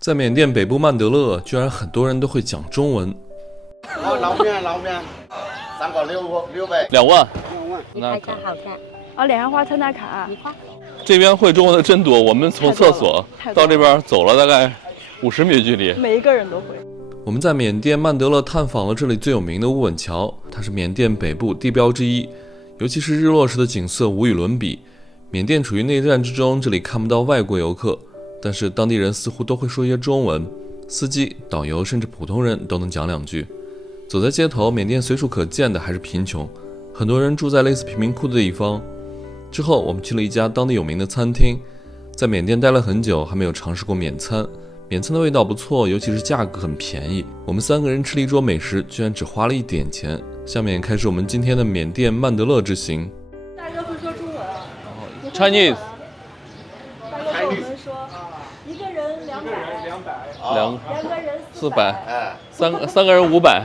在缅甸北部曼德勒，居然很多人都会讲中文。捞面，3个600。2万。你看看好看。哦，脸上画特纳卡。你画。这边会中文的真多，我们从厕所到这边走了大概50米距离，每一个人都会。我们在缅甸曼德勒探访了这里最有名的乌本桥，它是缅甸北部地标之一，尤其是日落时的景色无与伦比。缅甸处于内战之中，这里看不到外国游客，但是当地人似乎都会说一些中文，司机、导游甚至普通人都能讲2句。走在街头，缅甸随处可见的还是贫穷，很多人住在类似贫民窟的地方。之后我们去了一家当地有名的餐厅，在缅甸待了很久，还没有尝试过缅餐。缅餐的味道不错，尤其是价格很便宜。我们3个人吃了一桌美食，居然只花了一点钱。下面开始我们今天的缅甸曼德勒之行。大哥会说中文啊 Chinese。大哥跟我们说，一个人200，两个人400，三个人500。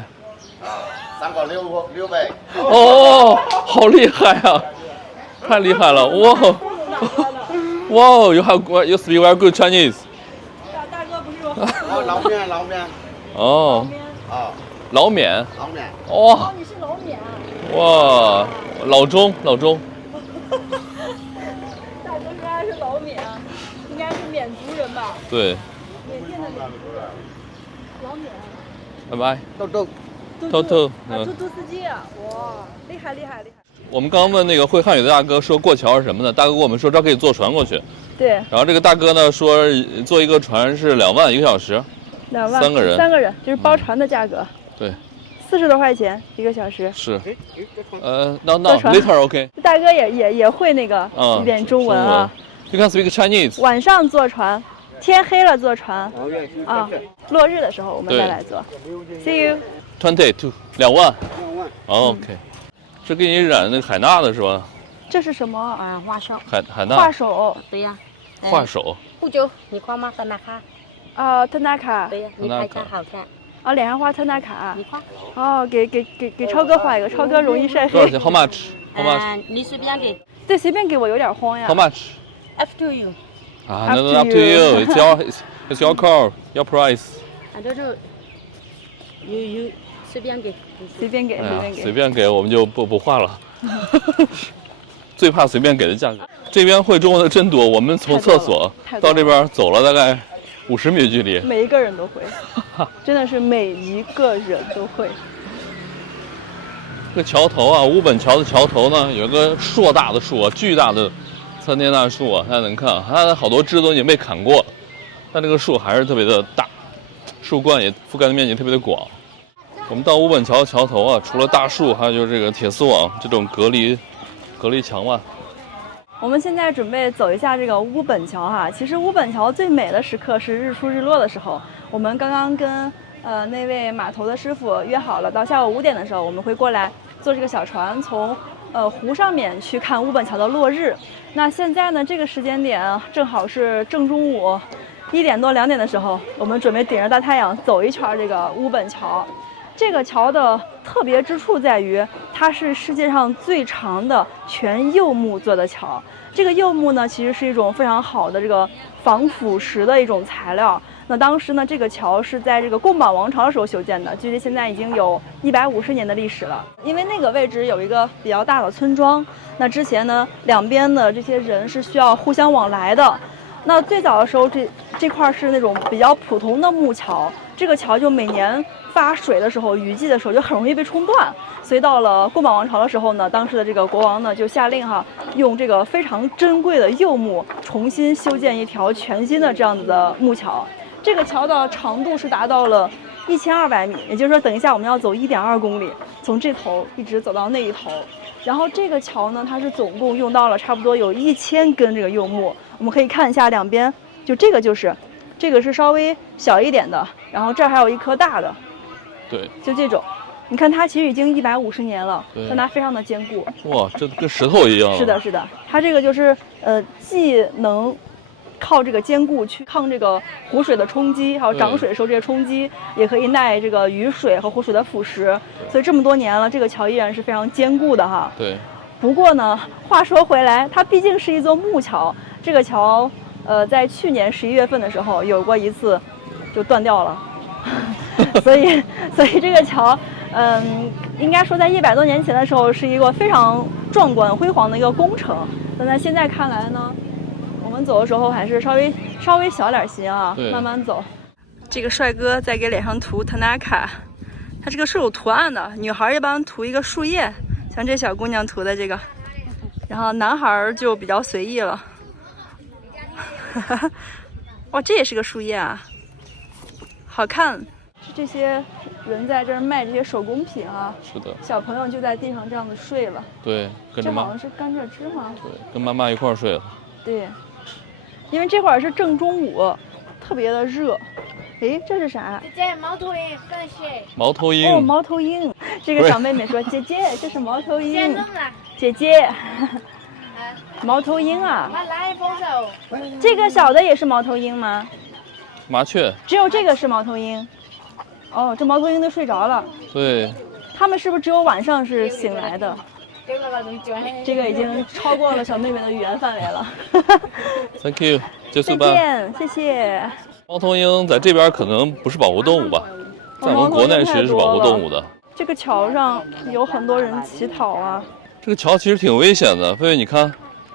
3个600。哦，好厉害啊！太厉害了！哇哇 ，you speak very good Chinese。大哥不是说捞面。哦，老缅。哇、哦，你是老缅。哇，老中。大哥说他是老缅，应该是缅族人吧？对。缅甸的缅。老缅。拜拜。豆。偷。嘟司机啊！哇，厉害！我们刚问那个会汉语的大哥说过桥是什么呢？大哥跟我们说这儿可以坐船过去。对。然后这个大哥呢说坐一个船是2万1个小时。2万。3个人就是包船的价格。对。40多块钱1个小时。是。no later OK。大哥也会那个一点中文啊。You can speak Chinese。晚上坐船，天黑了坐船啊。落日的时候我们再来坐。See you。22 2万。OK。是给你染那个海娜的是吧？这是什么？画手。海娜。画手。对呀。画手。不久，你画吗？特纳卡。特纳卡。对呀，你看看好看。哦，脸上画特纳卡。你画。哦，给超哥画一个，超哥容易晒黑。多少钱 ？How much？你随便给。对，随便给，我有点慌呀。 How much？Up to you。No, up to you. It's your call, your price. I don't know. You 随便给。随便给，我们就不画了。最怕随便给的价格。这边会中文的真多，我们从厕所到这边走了大概50米距离。每一个人都会，真的是每一个人都会。这个桥头啊，乌本桥的桥头呢，有一个硕大的树啊，巨大的参天大树啊，大家能看，它好多枝都已经被砍过，但这个树还是特别的大，树冠也覆盖的面积特别的广。我们到乌本桥桥头啊，除了大树，还有就是这个铁丝网这种隔离墙嘛。我们现在准备走一下这个乌本桥哈。其实乌本桥最美的时刻是日出日落的时候。我们刚刚跟那位码头的师傅约好了，到下午5点的时候我们会过来坐这个小船，从湖上面去看乌本桥的落日。那现在呢，这个时间点正好是正中午1点多2点的时候，我们准备顶着大太阳走一圈这个乌本桥。这个桥的特别之处在于，它是世界上最长的全柚木做的桥。这个柚木呢，其实是一种非常好的这个防腐蚀的一种材料。那当时呢，这个桥是在这个贡榜王朝的时候修建的，距离现在已经有150年的历史了。因为那个位置有一个比较大的村庄，那之前呢，两边的这些人是需要互相往来的。那最早的时候，这块是那种比较普通的木桥，这个桥就每年发水的时候，雨季的时候就很容易被冲断。所以到了贡榜王朝的时候呢，当时的这个国王呢就下令用这个非常珍贵的柚木重新修建一条全新的这样子的木桥。这个桥的长度是达到了1200米，也就是说，等一下我们要走1.2公里，从这头一直走到那一头。然后这个桥呢，它是总共用到了差不多有1000根这个柚木。我们可以看一下两边，这个是稍微小一点的，然后这儿还有一棵大的，对，就这种。你看它其实已经150年了，但它非常的坚固。哇，这跟石头一样。是的，它这个就是既能靠这个坚固去抗这个湖水的冲击，还有涨水受这些冲击，也可以耐这个雨水和湖水的腐蚀。所以这么多年了，这个桥依然是非常坚固的哈。对。不过呢，话说回来，它毕竟是一座木桥。这个桥，在去年11月份的时候有过一次就断掉了。所以这个桥，应该说在100多年前的时候是一个非常壮观辉煌的一个工程，但在现在看来呢，我们走的时候还是稍微小点心啊，慢慢走。这个帅哥在给脸上涂 Tanaka， 他这个是有图案的，女孩一般涂一个树叶，像这小姑娘涂的这个，然后男孩就比较随意了。哇，这也是个树叶啊，好看。这些人在这儿卖这些手工品啊，是的，小朋友就在地上这样子睡了。对，跟着妈，这好像是甘蔗汁吗？对，跟妈妈一块儿睡了。对，因为这会儿是正中午，特别的热。诶，这是啥？姐姐，猫头鹰，感谢。猫头鹰。哦，猫头鹰。这个小妹妹说：“姐姐，这是猫头鹰。”姐姐，猫头鹰啊！这个小的也是猫头鹰吗？麻雀。只有这个是猫头鹰。哦，这猫头鹰都睡着了。对。它们是不是只有晚上是醒来的？这个已经超过了小妹妹的语言范围了。Thank you， 结束吧。再见，谢谢。猫头鹰在这边可能不是保护动物吧，在我们国内其实是保护动物的。这个桥上有很多人乞讨啊。这个桥其实挺危险的，菲菲你看，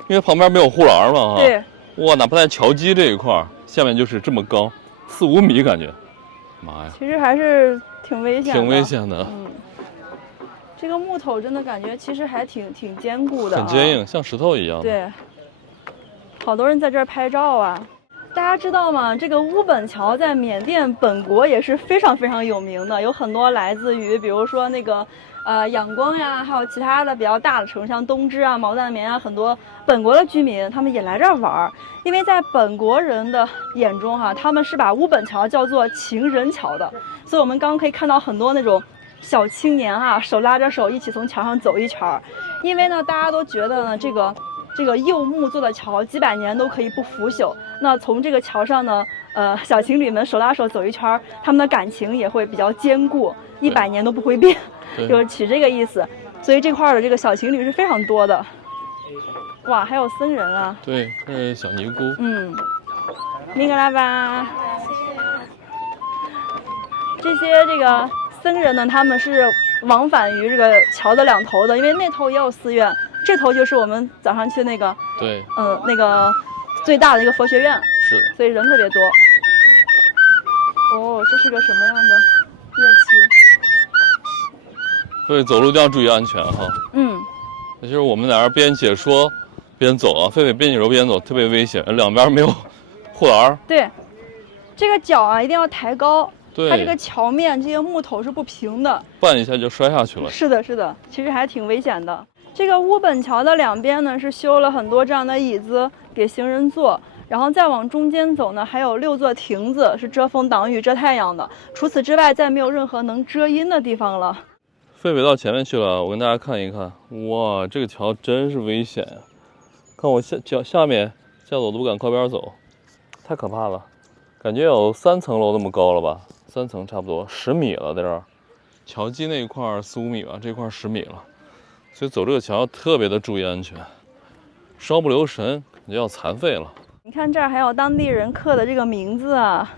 因为旁边没有护栏嘛哈。对。哇，哪怕在桥基这一块，下面就是这么高，4、5米感觉。妈呀！其实还是挺危险的。挺危险的。这个木头真的感觉其实还挺坚固的。很坚硬，像石头一样。对。好多人在这儿拍照啊。大家知道吗？这个乌本桥在缅甸本国也是非常非常有名的，有很多来自于比如说那个仰光呀，还有其他的比较大的城，像东芝啊、毛淡棉啊，很多本国的居民他们也来这儿玩。因为在本国人的眼中哈，他们是把乌本桥叫做情人桥的，所以我们刚刚可以看到很多那种小青年啊，手拉着手一起从桥上走一圈。因为呢，大家都觉得呢，这个柚木做的桥几百年都可以不腐朽。那从这个桥上呢，小情侣们手拉手走一圈，他们的感情也会比较坚固，100年都不会变，就是取这个意思。所以这块的这个小情侣是非常多的。哇，还有僧人啊！对，这是小尼姑。明格拉巴。这个僧人呢，他们是往返于这个桥的2头的，因为那头也有寺院，这头就是我们早上去那个，对，那个最大的一个佛学院。是的。所以人特别多。哦，这是个什么样的乐器？对，走路一定要注意安全哈。也就是我们在这边解说边走啊，狒狒边解说边走，特别危险，两边没有护栏。对，这个脚啊一定要抬高。对，它这个桥面这些木头是不平的，绊一下就摔下去了。是的，是的，其实还挺危险的。这个乌本桥的2边呢是修了很多这样的椅子给行人坐，然后再往中间走呢，还有6座亭子是遮风挡雨、遮太阳的。除此之外，再没有任何能遮阴的地方了。狒狒到前面去了，我跟大家看一看。哇，这个桥真是危险呀！看我下面吓得我都不敢靠边走，太可怕了。感觉有3层楼那么高了吧？3层差不多10米了，在这儿。桥基那一块4、5米吧，这块10米了。所以走这个桥特别的注意安全，稍不留神你就要残废了。你看这儿还有当地人刻的这个名字啊，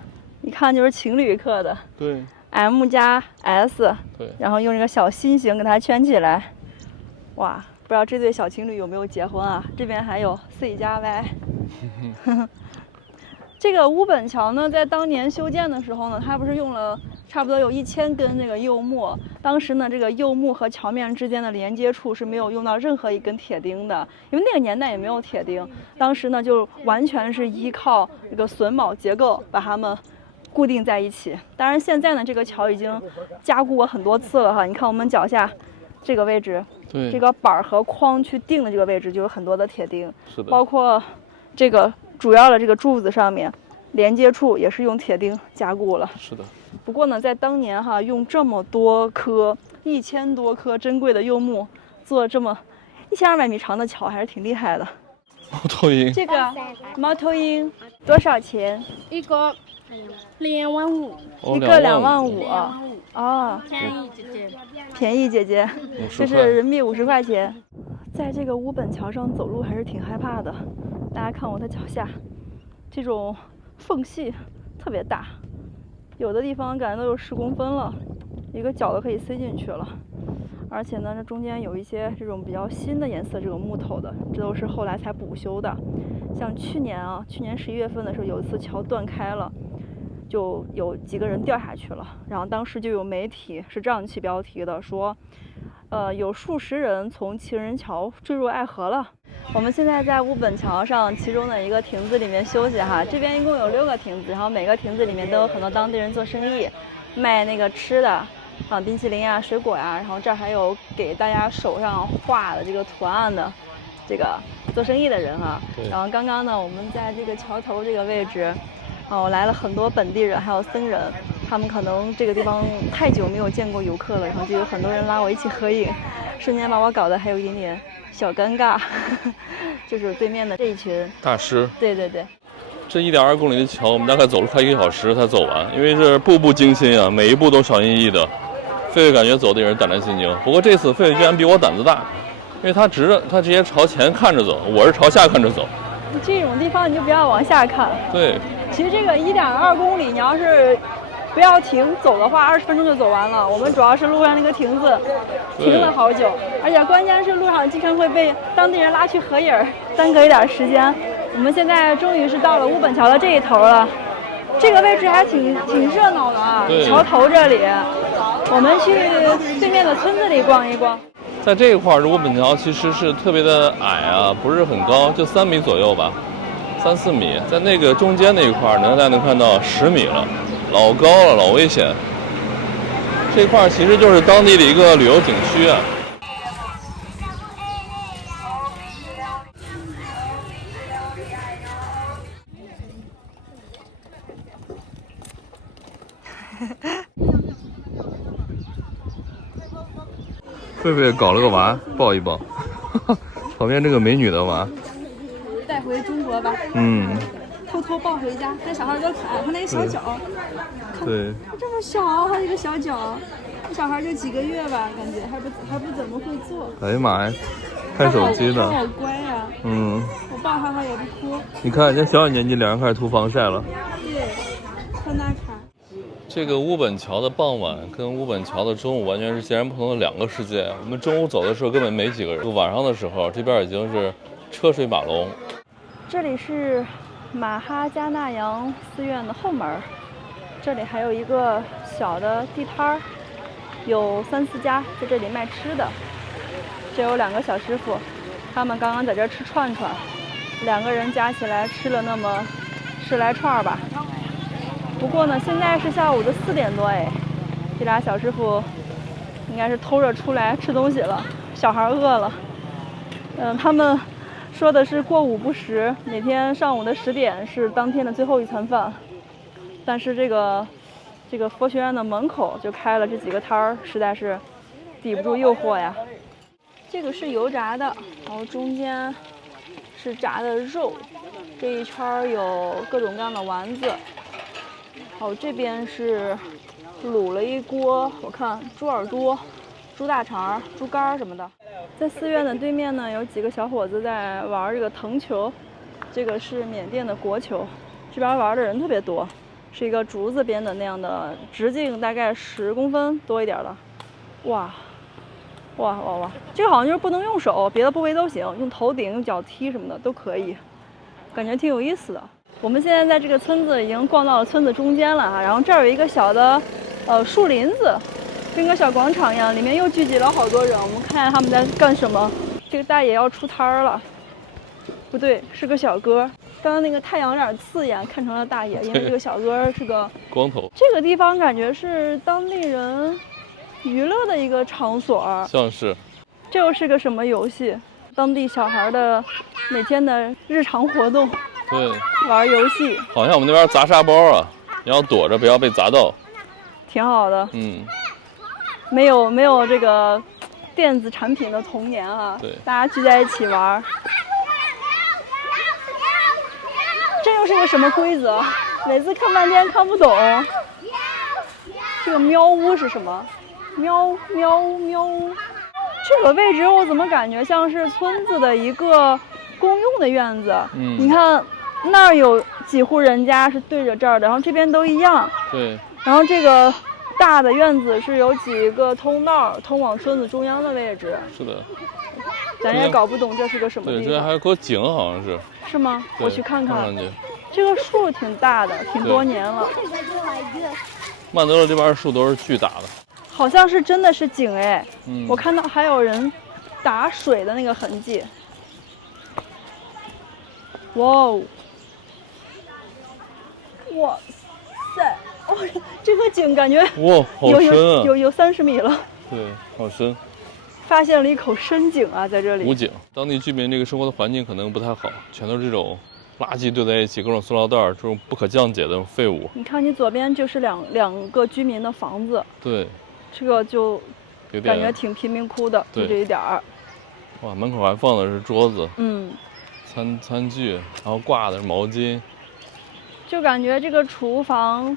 一看就是情侣刻的。对。M 加 S， 对，然后用这个小心形给它圈起来。哇，不知道这对小情侣有没有结婚啊？这边还有 C 加 Y。这个乌本桥呢，在当年修建的时候呢，它不是用了差不多有1000根这个柚木。当时呢，这个柚木和桥面之间的连接处是没有用到任何一根铁钉的，因为那个年代也没有铁钉。当时呢，就完全是依靠这个榫卯结构把它们固定在一起。当然现在呢，这个桥已经加固过很多次了哈。你看我们脚下这个位置，对，这个板和框去定的这个位置就有很多的铁钉，是的，包括这个主要的这个柱子上面连接处也是用铁钉加固了。是的。不过呢，在当年哈，用这么多棵1000多棵珍贵的柚木做这么1200米长的桥，还是挺厉害的。猫头鹰，这个猫头鹰多少钱？一个2万5，一个2万5啊！哦，便宜姐姐，便宜姐姐，这是人民币50块钱。在这个乌本桥上走路还是挺害怕的。大家看我的脚下，这种缝隙特别大，有的地方感觉都有10公分了，一个脚都可以塞进去了。而且呢，这中间有一些这种比较新的颜色这种木头的，这都是后来才补修的。像去年11月份的时候，有一次桥断开了，就有几个人掉下去了。然后当时就有媒体是这样起标题的，说，有数十人从情人桥坠入爱河了。我们现在在乌本桥上其中的一个亭子里面休息哈，这边一共有6个亭子，然后每个亭子里面都有很多当地人做生意，卖那个吃的。冰淇淋呀、水果呀，然后这儿还有给大家手上画的这个图案的这个做生意的人啊。然后刚刚呢，我们在这个桥头这个位置，来了很多本地人，还有僧人，他们可能这个地方太久没有见过游客了，然后就有很多人拉我一起合影，瞬间把我搞得还有一点点小尴尬。就是对面的这一群大师。对对对。这1.2公里的桥，我们大概走了快1个小时才走完，因为是步步惊心啊，每一步都小心翼翼的。狒狒感觉走的也是胆战心惊，不过这次狒狒居然比我胆子大，因为他直接朝前看着走，我是朝下看着走。这种地方你就不要往下看。对，其实这个1.2公里，你要是不要停走的话，20分钟就走完了。我们主要是路上那个亭子停了好久，而且关键是路上经常会被当地人拉去合影，耽搁一点时间。我们现在终于是到了乌本桥的这一头了，这个位置还挺热闹的啊，桥头这里。我们去对面的村子里逛一逛。在这一块乌本桥其实是特别的矮啊，不是很高，就3米左右吧，3、4米。在那个中间那一块大家能看到10米了，老高了，老危险。这块其实就是当地的一个旅游景区啊。狒狒搞了个娃，抱一抱，旁边这个美女的娃，带回中国吧。偷偷抱回家，这小孩多可爱，他那个小脚，对，这么小，还有一个小脚，这小孩就几个月吧，感觉还不怎么会坐。哎呀妈呀，看手机呢，他好乖呀。我抱他也不哭。你看，这小年纪2人开始涂防晒了。对，穿大卡。这个乌本桥的傍晚跟乌本桥的中午完全是截然不同的2个世界。我们中午走的时候根本没几个人，晚上的时候这边已经是车水马龙。这里是马哈加纳扬寺院的后门，这里还有一个小的地摊儿，有3、4家在这里卖吃的。这有2个小师傅，他们刚刚在这吃串串，2个人加起来吃了那么10来串吧。不过呢，现在是下午的4点多哎，这俩小师傅应该是偷着出来吃东西了，小孩饿了。他们说的是过午不食，每天上午的10点是当天的最后一餐饭。但是这个佛学院的门口就开了这几个摊儿，实在是抵不住诱惑呀。这个是油炸的，然后中间是炸的肉，这一圈有各种各样的丸子。这边是卤了一锅，我看猪耳朵、猪大肠、猪肝什么的。在寺院的对面呢，有几个小伙子在玩这个藤球，这个是缅甸的国球，这边玩的人特别多，是一个竹子编的那样的，直径大概10公分多一点的。哇，这个好像就是不能用手，别的部位都行，用头顶、用脚踢什么的都可以，感觉挺有意思的。我们现在在这个村子已经逛到了村子中间了哈，然后这儿有一个小的树林子，跟个小广场一样，里面又聚集了好多人。我们看看他们在干什么。这个大爷要出摊儿了，不对，是个小哥。刚刚那个太阳有点刺眼，看成了大爷，因为这个小哥是个光头。这个地方感觉是当地人娱乐的一个场所，像是。这又是个什么游戏？当地小孩的每天的日常活动。对，玩游戏，好像我们那边砸沙包啊，你要躲着不要被砸到，挺好的。没有这个电子产品的童年啊，对，大家聚在一起玩。这又是个什么规则？每次看半天看不懂。这个喵屋是什么？喵喵喵！这个位置我怎么感觉像是村子的一个公用的院子？你看。那儿有几户人家是对着这儿的，然后这边都一样。对，然后这个大的院子是有几个通道通往村子中央的位置。是的。咱也搞不懂这是个什么对，地方。这还有口井，好像是。是吗？我去看看。上去。这个树挺大的，挺多年了。曼德勒这边树都是巨大的。好像是真的是井哎。嗯。我看到还有人打水的那个痕迹。哇哦！哇塞！哦，这个井感觉哇，好深啊！有30米了。对，好深。发现了一口深井啊，在这里。湖井，当地居民这个生活的环境可能不太好，全都是这种垃圾堆在一起，各种塑料袋，这种不可降解的废物。你看，你左边就是两个居民的房子。对。这个就感觉挺贫民窟的，就这一点儿。哇，门口还放的是桌子。嗯。餐具，然后挂的是毛巾。就感觉这个厨房、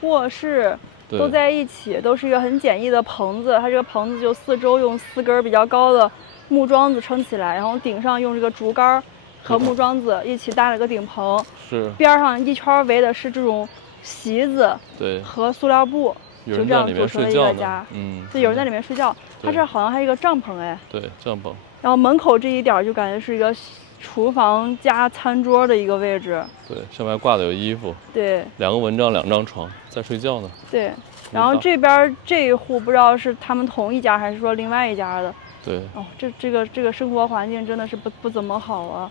卧室都在一起，都是一个很简易的棚子。它这个棚子就四周用4根比较高的木桩子撑起来，然后顶上用这个竹竿和木桩子一起搭了个顶棚。是。边上一圈围的是这种席子，对，和塑料布，就这样组成了一个家。嗯，对，有人在里面睡觉。它这好像还有一个帐篷哎。对，帐篷。然后门口这一点就感觉是一个厨房加餐桌的一个位置。对，上面挂的有衣服。对。2个蚊帐，2张床，在睡觉呢。对。然后这边这一户不知道是他们同一家还是说另外一家的。对。哦，这个生活环境真的是不怎么好啊。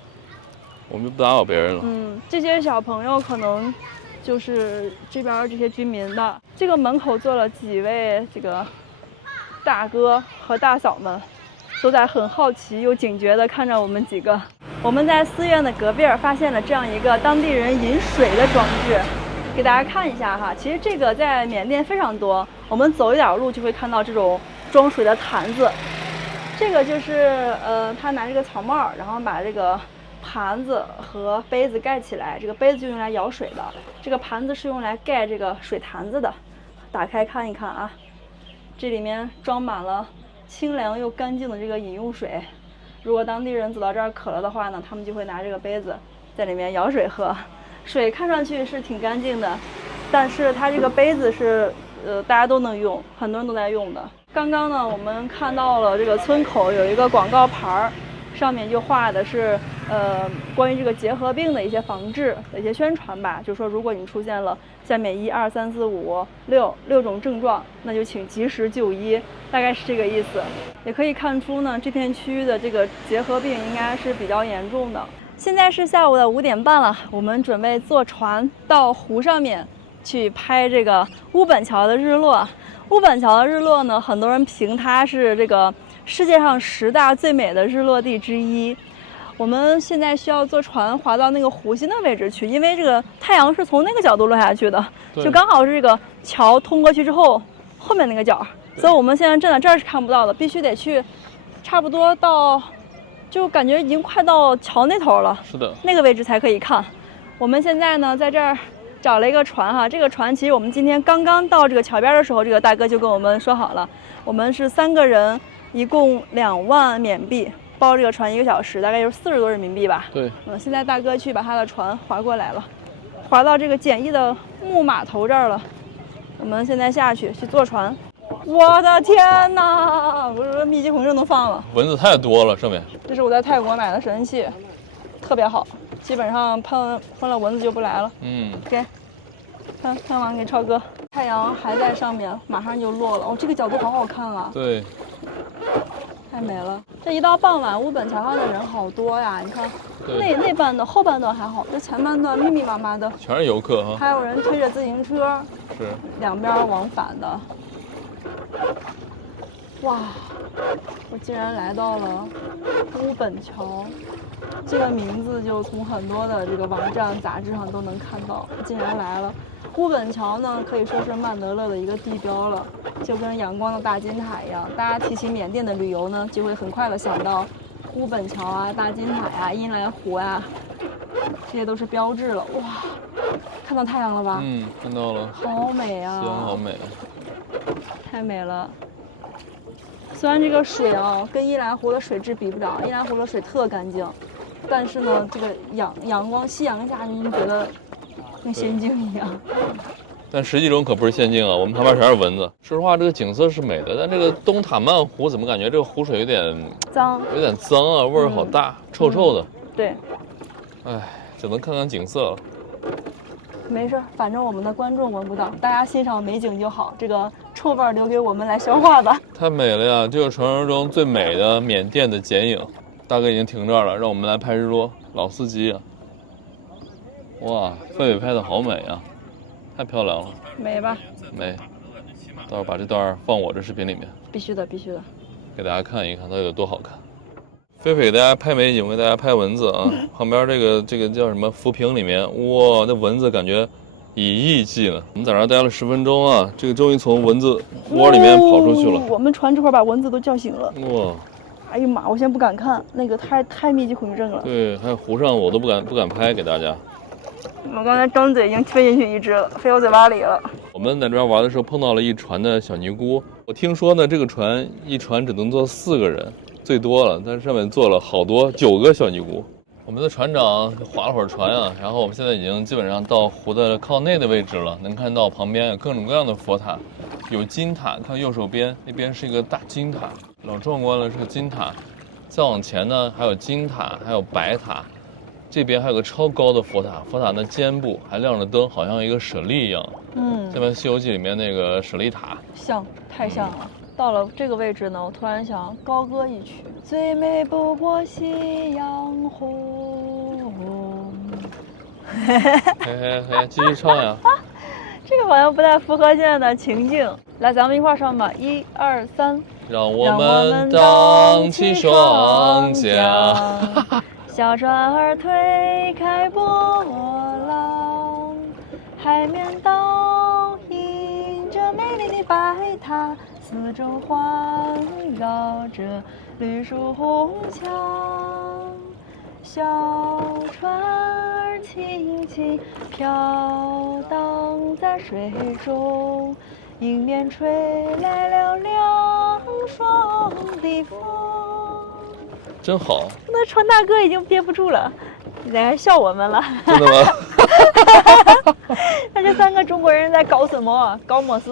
我们就不打扰别人了。嗯，这些小朋友可能就是这边这些居民的。这个门口坐了几位这个大哥和大嫂们，都在很好奇又警觉地看着我们几个。我们在寺院的隔壁发现了这样一个当地人饮水的装置，给大家看一下哈。其实这个在缅甸非常多，我们走一点路就会看到这种装水的坛子。这个就是他拿这个草帽，然后把这个盘子和杯子盖起来，这个杯子就用来舀水的，这个盘子是用来盖这个水坛子的。打开看一看啊，这里面装满了清凉又干净的这个饮用水。如果当地人走到这儿渴了的话呢，他们就会拿这个杯子在里面舀水喝。水看上去是挺干净的，但是它这个杯子是大家都能用，很多人都在用的。刚刚呢，我们看到了这个村口有一个广告牌，上面就画的是关于这个结核病的一些防治的一些宣传吧，就是说如果你出现了下面1、2、3、4、5、6种症状，那就请及时就医，大概是这个意思。也可以看出呢，这片区域的这个结核病应该是比较严重的。现在是下午的5点半了，我们准备坐船到湖上面去拍这个乌本桥的日落。乌本桥的日落呢，很多人评它是这个世界上10大最美的日落地之一。我们现在需要坐船划到那个湖心的位置去，因为这个太阳是从那个角度落下去的，就刚好是这个桥通过去之后后面那个角，所以我们现在站在这儿是看不到的，必须得去差不多到，就感觉已经快到桥那头了，是的，那个位置才可以看。我们现在呢在这儿找了一个船哈，这个船其实我们今天刚刚到这个桥边的时候，这个大哥就跟我们说好了，我们是3个人，一共2万缅币，包这个船1个小时，大概就是40多人民币吧。对。现在大哥去把他的船划过来了，划到这个简易的木码头这儿了。我们现在下去坐船。我的天哪！我说密集恐惧症都放了。蚊子太多了，上面。这是我在泰国买的神器，特别好，基本上喷了蚊子就不来了。嗯。给，喷完给超哥。太阳还在上面，马上就落了。哦，这个角度好好看啊。对。太美了！这一到傍晚，乌本桥上的人好多呀！你看，那半段后半段还好，这前半段密密麻麻的，全是游客哈。还有人推着自行车，是2边往返的。哇，我竟然来到了乌本桥，这个名字就从很多的这个网站、杂志上都能看到。我竟然来了。乌本桥呢，可以说是曼德勒的一个地标了，就跟阳光的大金塔一样。大家提起缅甸的旅游呢，就会很快的想到乌本桥啊、大金塔呀、茵莱湖啊，这些都是标志了。哇，看到太阳了吧？嗯，看到了。好美啊！夕阳好美啊！太美了。虽然这个水啊，跟茵莱湖的水质比不了，茵莱湖的水特干净，但是呢，这个阳光夕阳下，你觉得跟仙境一样。但实际中可不是仙境啊，我们旁边全是蚊子。说实话，这个景色是美的，但这个东塔曼湖怎么感觉这个湖水有点脏啊，味儿好大，臭臭的。对，哎，只能看看景色了。没事，反正我们的观众闻不到，大家欣赏美景就好，这个臭味留给我们来消化吧。太美了呀！这是传说中最美的缅甸的剪影。大哥已经停这儿了，让我们来拍日落。老司机啊！哇，狒狒拍的好美啊！太漂亮了，美吧？美，到时候把这段放我这视频里面。必须的，必须的。给大家看一看它有多好看。狒狒给大家拍美景，我给大家拍蚊子啊。旁边这个叫什么浮萍里面，哇，那蚊子感觉以亿计呢。我们在这儿待了10分钟啊，这个终于从蚊子窝里面跑出去了。我们船这会儿把蚊子都叫醒了。哇！哎呀妈，我现在不敢看，那个太密集恐惧症了。对，还有湖上我都不敢拍给大家。我刚才张嘴已经飞进去一只了，飞我嘴巴里了。我们在这边玩的时候碰到了一船的小尼姑。我听说呢，这个一船只能坐4个人，最多了，但是上面坐了好多9个小尼姑。我们的船长划了会儿船啊，然后我们现在已经基本上到湖的靠内的位置了，能看到旁边有各种各样的佛塔，有金塔，看右手边那边是一个大金塔，老壮观了，是个金塔。再往前呢，还有金塔，还有白塔。这边还有个超高的佛塔，佛塔的肩部还亮着灯，好像一个舍利一样。像《西游记》里面那个舍利塔，像，太像了。到了这个位置呢，我突然想高歌一曲：最美不过夕阳红。嘿，继续唱呀。这个好像不太符合现在的情境。来，咱们一块儿唱吧，1、2、3。让我们荡起双桨。小船儿推开波浪，海面倒映着美丽的白塔，四周环绕着绿树红墙。小船儿轻轻飘荡在水中，迎面吹来了凉爽的风。真好，那船大哥已经憋不住了，在那笑我们了。真的吗？那这3个中国人在搞什么？搞么事？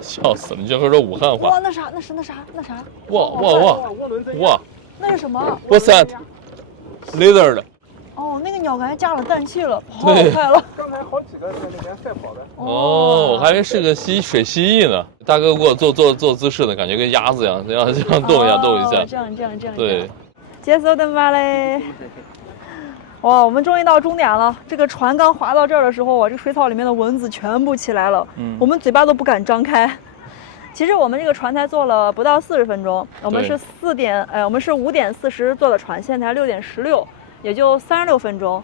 笑死了！你就会说武汉话。哇，那啥？哇！那是什么 ？What's that? Lizard。哦，那个鸟感觉加了氮气了，跑好快了。刚才好几个在那边赛跑的。哦，我还以为是个水蜥蜴呢。大哥给我做姿势呢，感觉跟鸭子一样，这样动一下，动一下。这样。对。接手的吧嘞。哇，我们终于到终点了。这个船刚划到这儿的时候，这个水草里面的蚊子全部起来了，我们嘴巴都不敢张开。其实我们这个船才坐了不到40分钟，我们是5点40坐的船，现在才6点16。也就36分钟，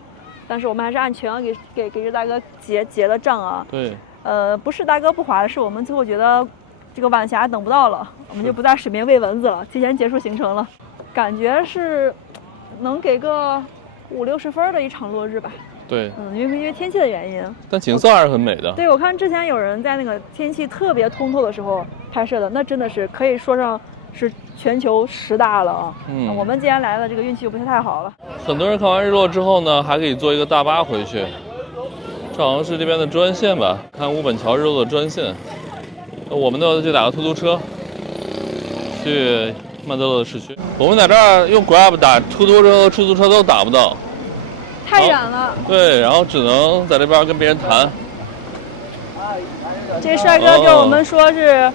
但是我们还是按全额给这大哥结了账啊。对。不是大哥不划的，是我们最后觉得这个晚霞等不到了，我们就不在水面喂蚊子了，提前结束行程了。感觉是能给个50、60分的一场落日吧。对。因为天气的原因。但景色还是很美的。对，我看之前有人在那个天气特别通透的时候拍摄的，那真的是可以说上是全球10大了啊！我们既然来了，这个运气就不是太好了。很多人看完日落之后呢，还可以坐一个大巴回去，这好像是这边的专线吧？看乌本桥日落的专线。我们呢就打个出租车去曼德勒的市区。我们在这儿用 Grab 打出租车和出租车都打不到，太远了。对，然后只能在这边跟别人谈。这帅哥跟我们说是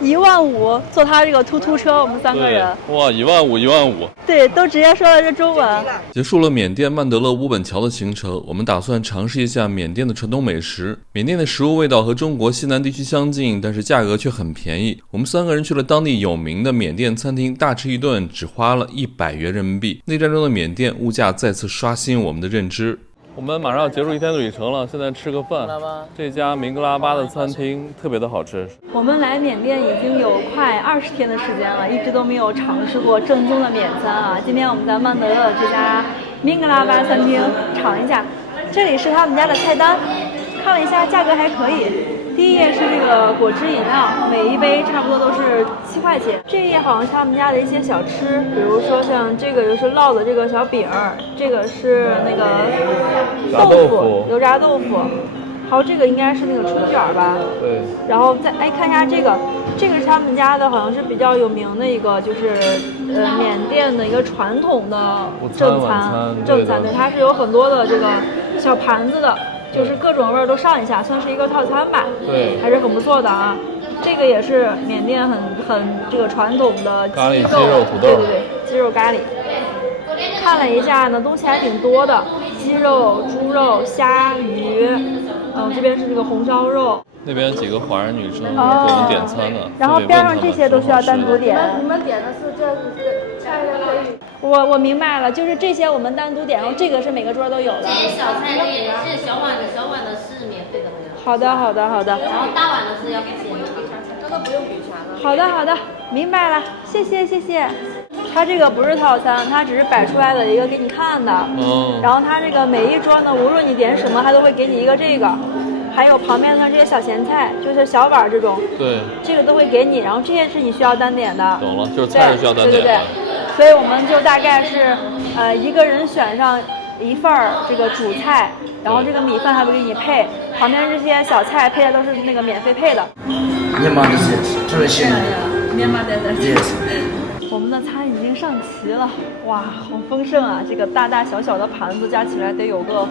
15000坐他这个突突车，我们3个人。哇，15000。对，都直接说了这中文。结束了缅甸曼德勒乌本桥的行程，我们打算尝试一下缅甸的传统美食。缅甸的食物味道和中国西南地区相近，但是价格却很便宜。我们3个人去了当地有名的缅甸餐厅，大吃一顿只花了100元人民币。内战中的缅甸物价再次刷新我们的认知。我们马上要结束1天的旅程了，现在吃个饭。这家明格拉巴的餐厅特别的好吃。我们来缅甸已经有快20天的时间了，一直都没有尝试过正宗的缅餐啊。今天我们在曼德勒这家明格拉巴餐厅尝一下，这里是他们家的菜单，看了一下价格还可以。第一页是这个个果汁饮料，每一杯差不多都是7块钱。这也好像是他们家的一些小吃，比如说像这个就是烙的这个小饼儿，这个是那个豆腐，油炸豆腐。还有这个应该是那个春卷吧？对。然后再看一下这个，这个是他们家的，好像是比较有名的一个，就是缅甸的一个传统的正餐。对，它是有很多的这个小盘子的，就是各种味儿都上一下，算是一个套餐吧。对，还是很不错的啊。这个也是缅甸很这个传统的咖喱鸡肉土豆。对，鸡肉咖喱。看了一下呢，东西还挺多的，鸡肉、猪肉、虾、鱼。这边是这个红烧肉，那边几个华人女生给我们点餐呢，然后边上这些都需要单独点。你们点的是这菜可以。我明白了，就是这些我们单独点，然后这个是每个桌都有的。这些小菜是小碗的是免费的。好的。然后大碗的是要付钱的，这个不用给钱的。好的，明白了，谢谢。它这个不是套餐，它只是摆出来的一个给你看的。然后它这个每一桌呢，无论你点什么，它都会给你一个这个，还有旁边的这些小咸菜，就是小碗这种。对。这个都会给你，然后这些是你需要单点的。懂了，就是菜是需要单点的。对。所以我们就大概是一个人选上一份这个主菜，然后这个米饭还会给你配，旁边这些小菜配的都是那个免费配的。我们的餐已经上齐了，哇，好丰盛啊！这个大大小小的盘子加起来得有个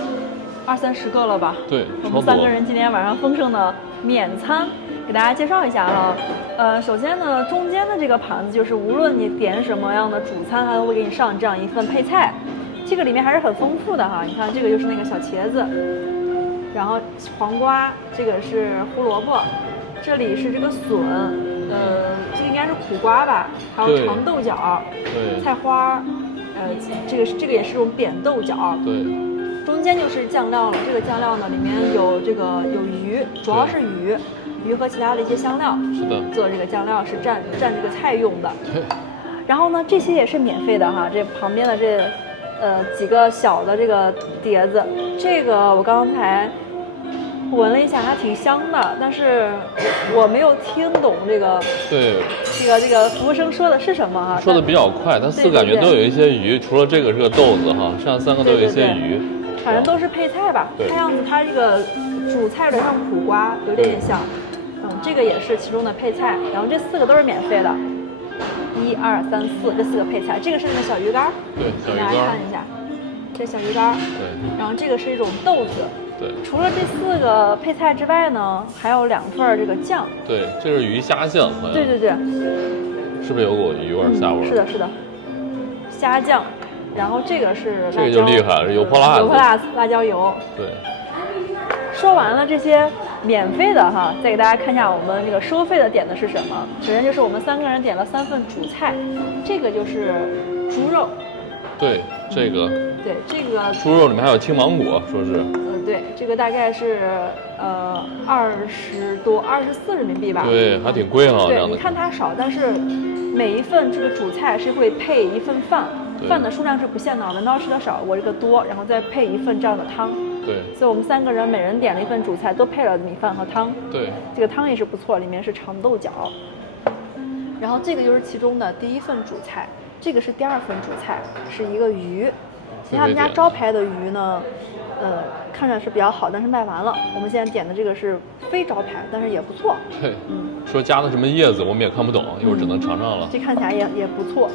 20-30个了吧？对，我们3个人今天晚上丰盛的缅餐，给大家介绍一下哈。首先呢，中间的这个盘子就是无论你点什么样的主餐，它都会给你上这样一份配菜。这个里面还是很丰富的哈，你看这个就是那个小茄子，然后黄瓜，这个是胡萝卜，这里是这个笋。这个应该是苦瓜吧，还有长豆角，菜花，这个也是这种扁豆角，对，中间就是酱料了。这个酱料呢，里面有有鱼，主要是鱼和其他的一些香料，是的，做这个酱料是蘸这个菜用的。对，然后呢，这些也是免费的哈，这旁边的这几个小的这个碟子，这个我刚才闻了一下，还挺香的，但是我没有听懂这个。对。这个服务生说的是什么哈？说的比较快，它4个感觉都有一些鱼，除了这个是个豆子哈，剩下3个都有一些鱼。反正都是配菜吧。看样子它这个主菜有点像苦瓜，有点像。这个也是其中的配菜，然后这4个都是免费的。1、2、3、4，这4个配菜，这个是那个小鱼干。对，小鱼干。大家看一下，这小鱼干。对。然后这个是一种豆子。对，除了这4个配菜之外呢，还有2份这个酱。对，这是鱼虾酱。对。是不是有股鱼味、虾味？是的，虾酱。然后这个是辣椒，这个就厉害了，是油泼辣子，辣椒油。对。说完了这些免费的哈，再给大家看一下我们这个收费的点的是什么。首先就是我们3个人点了3份主菜，这个就是猪肉。对，这个猪肉里面还有青芒果，说是。对，这个大概是20多24人民币吧。对，还挺贵哈。对，你看它少，但是每一份这个主菜是会配一份饭，饭的数量是不限的，文刀吃的少，我这个多，然后再配一份这样的汤。对，所以我们3个人每人点了一份主菜，都配了米饭和汤。对，这个汤也是不错，里面是长豆角。然后这个就是其中的第1份主菜，这个是第2份主菜，是一个鱼。其实他们家招牌的鱼呢，看着是比较好，但是卖完了。我们现在点的这个是非招牌，但是也不错。对，说加的什么叶子我们也看不懂，一会儿只能尝尝了。这看起来也不错。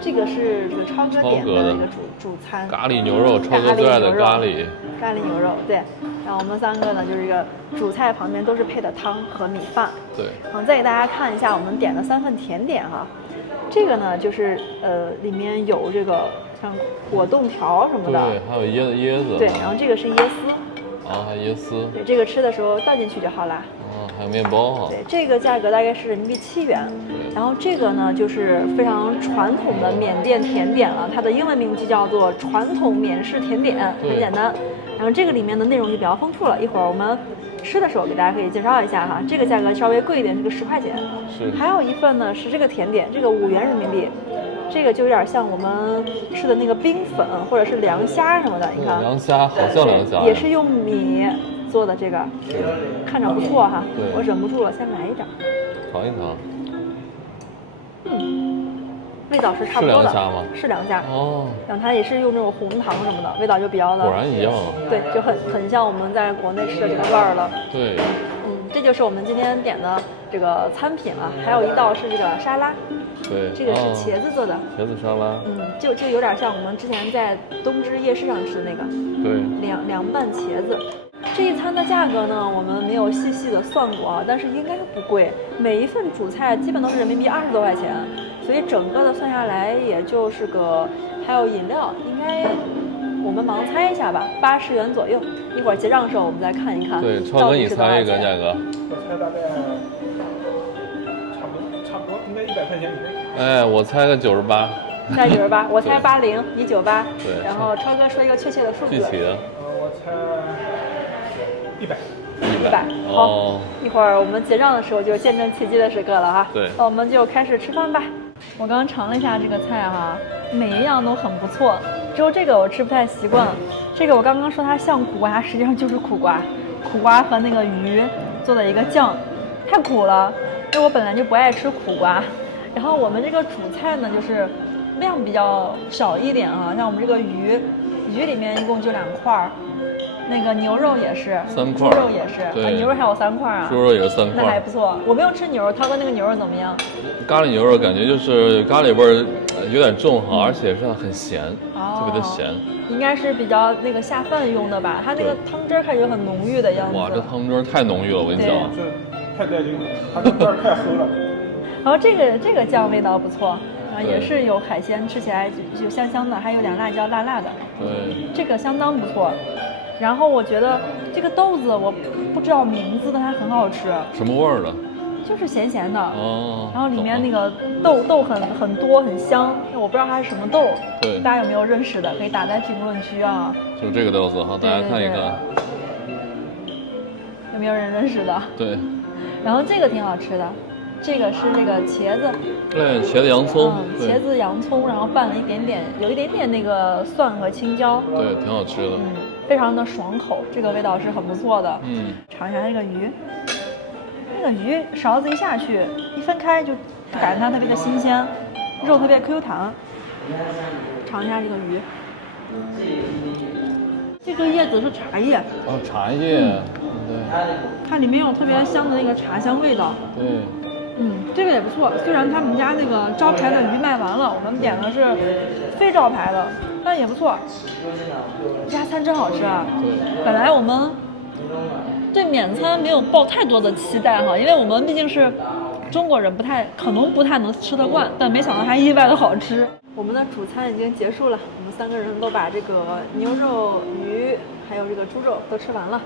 这个是这个超哥点的一个主餐，咖喱牛肉，超哥最爱的咖喱牛肉，对。然后我们3个呢，就是这个主菜旁边都是配的汤和米饭。对。再给大家看一下我们点的3份甜点哈，这个呢就是里面有这个像果冻条什么的，对，还有椰子。对，然后这个是椰丝。还有椰丝。对，这个吃的时候倒进去就好啦。还有面包哈。对，这个价格大概是人民币7元。然后这个呢，就是非常传统的缅甸甜点了，它的英文名字叫做传统缅式甜点，很简单。然后这个里面的内容就比较丰富了，一会儿我们吃的时候给大家可以介绍一下哈。这个价格稍微贵一点，这个10块钱。是。还有一份呢是这个甜点，这个5元人民币。这个就有点像我们吃的那个冰粉或者是凉虾什么的，你看。凉虾好像凉虾。也是用米做的这个，看着不错哈，对我忍不住了，先来一点。尝一尝。味道是差不多的，是两家吗？是两家。哦，然后它也是用这种红糖什么的，味道就比较的，果然一样。对，就很像我们在国内吃的这个味儿了。对，这就是我们今天点的这个餐品了。还有一道是这个沙拉，对，这个是茄子做的，茄子沙拉。就有点像我们之前在东芝夜市上吃的那个，对，凉拌茄子。这一餐的价格呢，我们没有细细的算过啊，但是应该不贵，每一份主菜基本都是人民币20多块钱，所以整个的算下来也就是个，还有饮料，应该我们盲猜一下吧，80元左右。一会儿结账的时候我们再看一看。对，超哥你猜一个价格？我猜大概差不多，应该100块钱以内。哎，我猜个98。猜98，我猜80，你98。对。然后超哥说一个确切的数字。具体的。我猜100。好，一会儿我们结账的时候就见证奇迹的时刻了哈。对，那我们就开始吃饭吧。我刚刚尝了一下这个菜哈，每一样都很不错，只有这个我吃不太习惯。这个我刚刚说它像苦瓜，它实际上就是苦瓜，苦瓜和那个鱼做的一个酱，太苦了，因为我本来就不爱吃苦瓜。然后我们这个主菜呢，就是量比较少一点啊，像我们这个鱼里面一共就2块。那个牛肉也是，3块，猪肉也是，对，牛肉还有3块啊，猪肉也是3块，那还不错。我没有吃牛肉，涛哥那个牛肉怎么样？咖喱牛肉感觉就是咖喱味儿有点重哈，而且是很咸，特别的咸。应该是比较那个下饭用的吧？它那个汤汁儿看着很浓郁的样子。哇，这汤汁儿太浓郁了，我跟你讲，这太带劲了，它这味儿太齁了。然后这个酱味道不错。也是有海鲜，吃起来就香香的，还有点辣椒，辣辣的。对，这个相当不错。然后我觉得这个豆子我不知道名字，但它很好吃。什么味儿的？就是咸咸的。哦。然后里面那个豆很多，很香。我不知道它是什么豆。对。大家有没有认识的？可以打在评论区啊。就这个豆子哈，大家看一看。有没有人认识的？对。然后这个挺好吃的。这个是那个茄子，对，茄子洋葱，茄子洋葱，然后拌了有一点点那个蒜和青椒，对，挺好吃的，非常的爽口，这个味道是很不错的，尝一下这个鱼，那个鱼勺子一下去，一分开就感觉它特别的新鲜，肉特别 Q 弹，尝一下这个鱼，这个叶子是茶叶，哦，茶叶，对，它里面有特别香的那个茶香味道，对。这个也不错。虽然他们家那个招牌的鱼卖完了，我们点的是非招牌的，但也不错。这家餐真好吃啊！本来我们对免餐没有抱太多的期待哈，因为我们毕竟是中国人，可能不太能吃得惯，但没想到还意外的好吃。我们的主餐已经结束了，我们3个人都把这个牛肉、鱼还有这个猪肉都吃完了，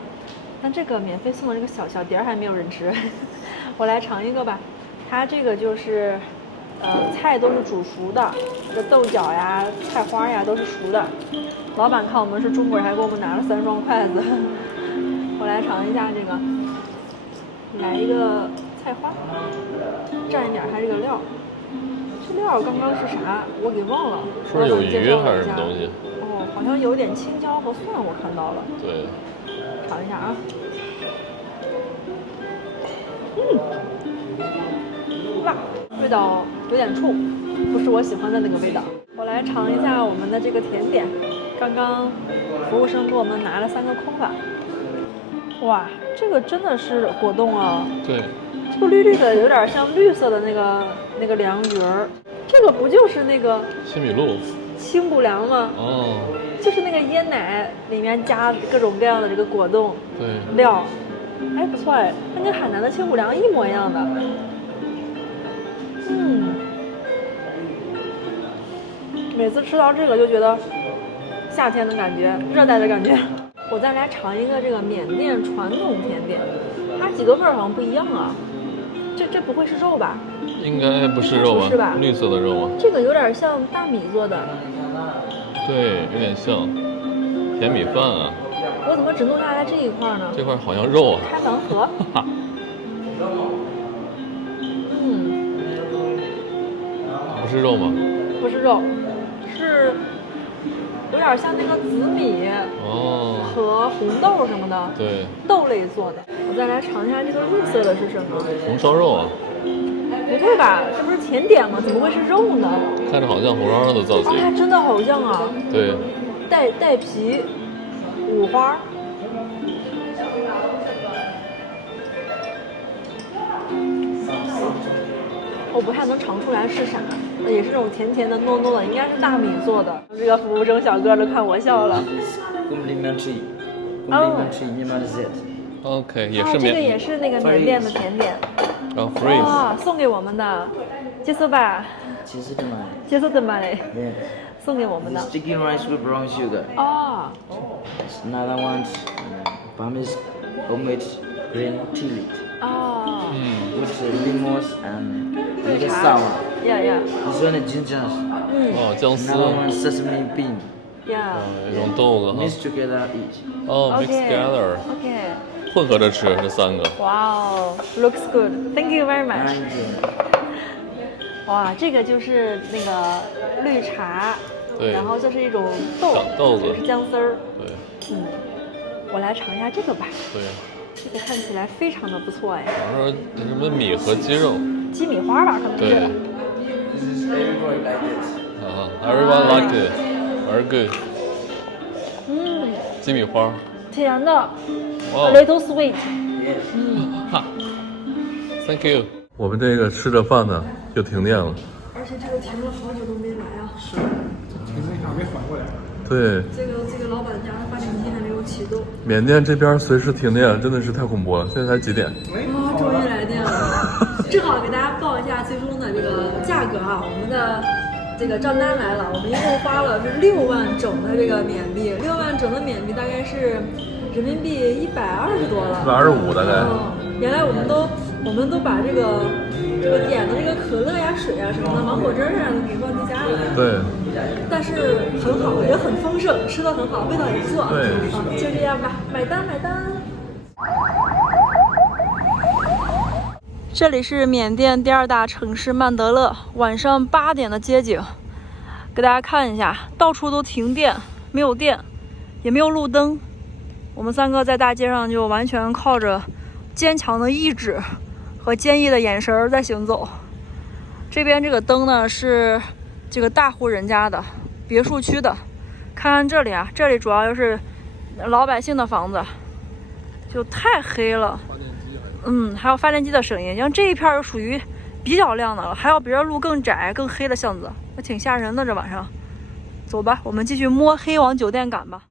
但这个免费送的这个小碟儿还没有人吃，我来尝一个吧。它这个就是，菜都是煮熟的，这豆角呀、菜花呀都是熟的。老板看我们是中国人，还给我们拿了3双筷子。我来尝一下这个，来一个菜花，蘸一点它这个料。这料刚刚是啥？我给忘了。说有鱼还是什么东西？哦，好像有点青椒和蒜，我看到了。对。尝一下啊。辣，味道有点冲，不是我喜欢的那个味道。我来尝一下我们的这个甜点，刚刚服务生给我们拿了3个空法。哇，这个真的是果冻啊！对，这个绿绿的，有点像绿色的那个凉鱼儿。这个不就是那个西米露、清补凉吗？哦，就是那个椰奶里面加各种各样的这个果冻料，哎，不错哎，它跟海南的清补凉一模一样的。每次吃到这个就觉得夏天的感觉，热带的感觉。我再来尝一个这个缅甸传统甜点，它几个味儿好像不一样啊。这不会是肉吧？应该不是肉吧？是吧？绿色的肉啊。这个有点像大米做的。对，有点像甜米饭啊。我怎么只弄下来这一块呢？这块好像肉啊。开盲盒。不是肉吗？不是肉，是有点像那个紫米和红豆什么的，对，豆类做的。我再来尝一下这个绿色的是什么？红烧肉啊，不对吧？这不是甜点吗？怎么会是肉呢？看着好像红烧肉的造型。还真的好像啊。对，带皮五花。我不太能尝出来是啥，也是这种甜甜的、糯糯的，应该是大米做的。这个服务生小哥都看我笑了。Complimentaryမြန်မာတစ်ဆက် OK， 也是这个也是那个缅甸的甜点。free 哇，送给我们的，接受吧。其实的嘛接受的嘛嘞。 Yeah. 送给我们的。 Sticky rice with brown sugar. 哦。 Another one, Burmese homemade green tea 哦。with lemons and 绿 the 茶。 sour. Yeah. This one is ginger. 哦，姜丝。 Another one sesame bean. Yeah. 一种豆子哈。 Mix together eat. 哦 ，mix together。 OK。混合着吃这3个。哇哦 ，looks good. Thank you very much. Thank you. 哇，这个就是那个绿茶，对，然后就是一种豆子，这个是姜丝儿。对，我来尝一下这个吧。对，这个看起来非常的不错哎。我说什么米和鸡肉？鸡米花吧，可能是。对。Everybody like this. Everyone like it. Very good. 鸡米花。甜的。哇。A little sweet. 哈。Thank you. 我们这个吃着饭呢，就停电了。而且这个停了好久都没来啊。是，停了一下没缓过来。对。这个老板家的发电机还没有启动。缅甸这边随时停电，真的是太恐怖了。现在才几点？终于来电了。正好给大家报一下最终的这个价格啊，我们的这个账单来了，我们一共花了是6万整的这个缅币，6万整的缅币大概是人民币120多了，125大概。原来我们都把这个点的这个可乐呀、水啊什么的、芒果汁啊都给忘记加了。对。但是很好，也很丰盛，吃的很好，味道也不错。对。就这样吧，买单。这里是缅甸第2大城市曼德勒，晚上8点的街景，给大家看一下，到处都停电，没有电，也没有路灯。我们3个在大街上就完全靠着坚强的意志和坚毅的眼神在行走。这边这个灯呢是这个大户人家的别墅区的，看看这里啊，这里主要就是老百姓的房子，就太黑了。还有发电机的声音，像这一片就属于比较亮的了，还有别的路更窄更黑的巷子，那挺吓人的。这晚上，走吧，我们继续摸黑往酒店赶吧。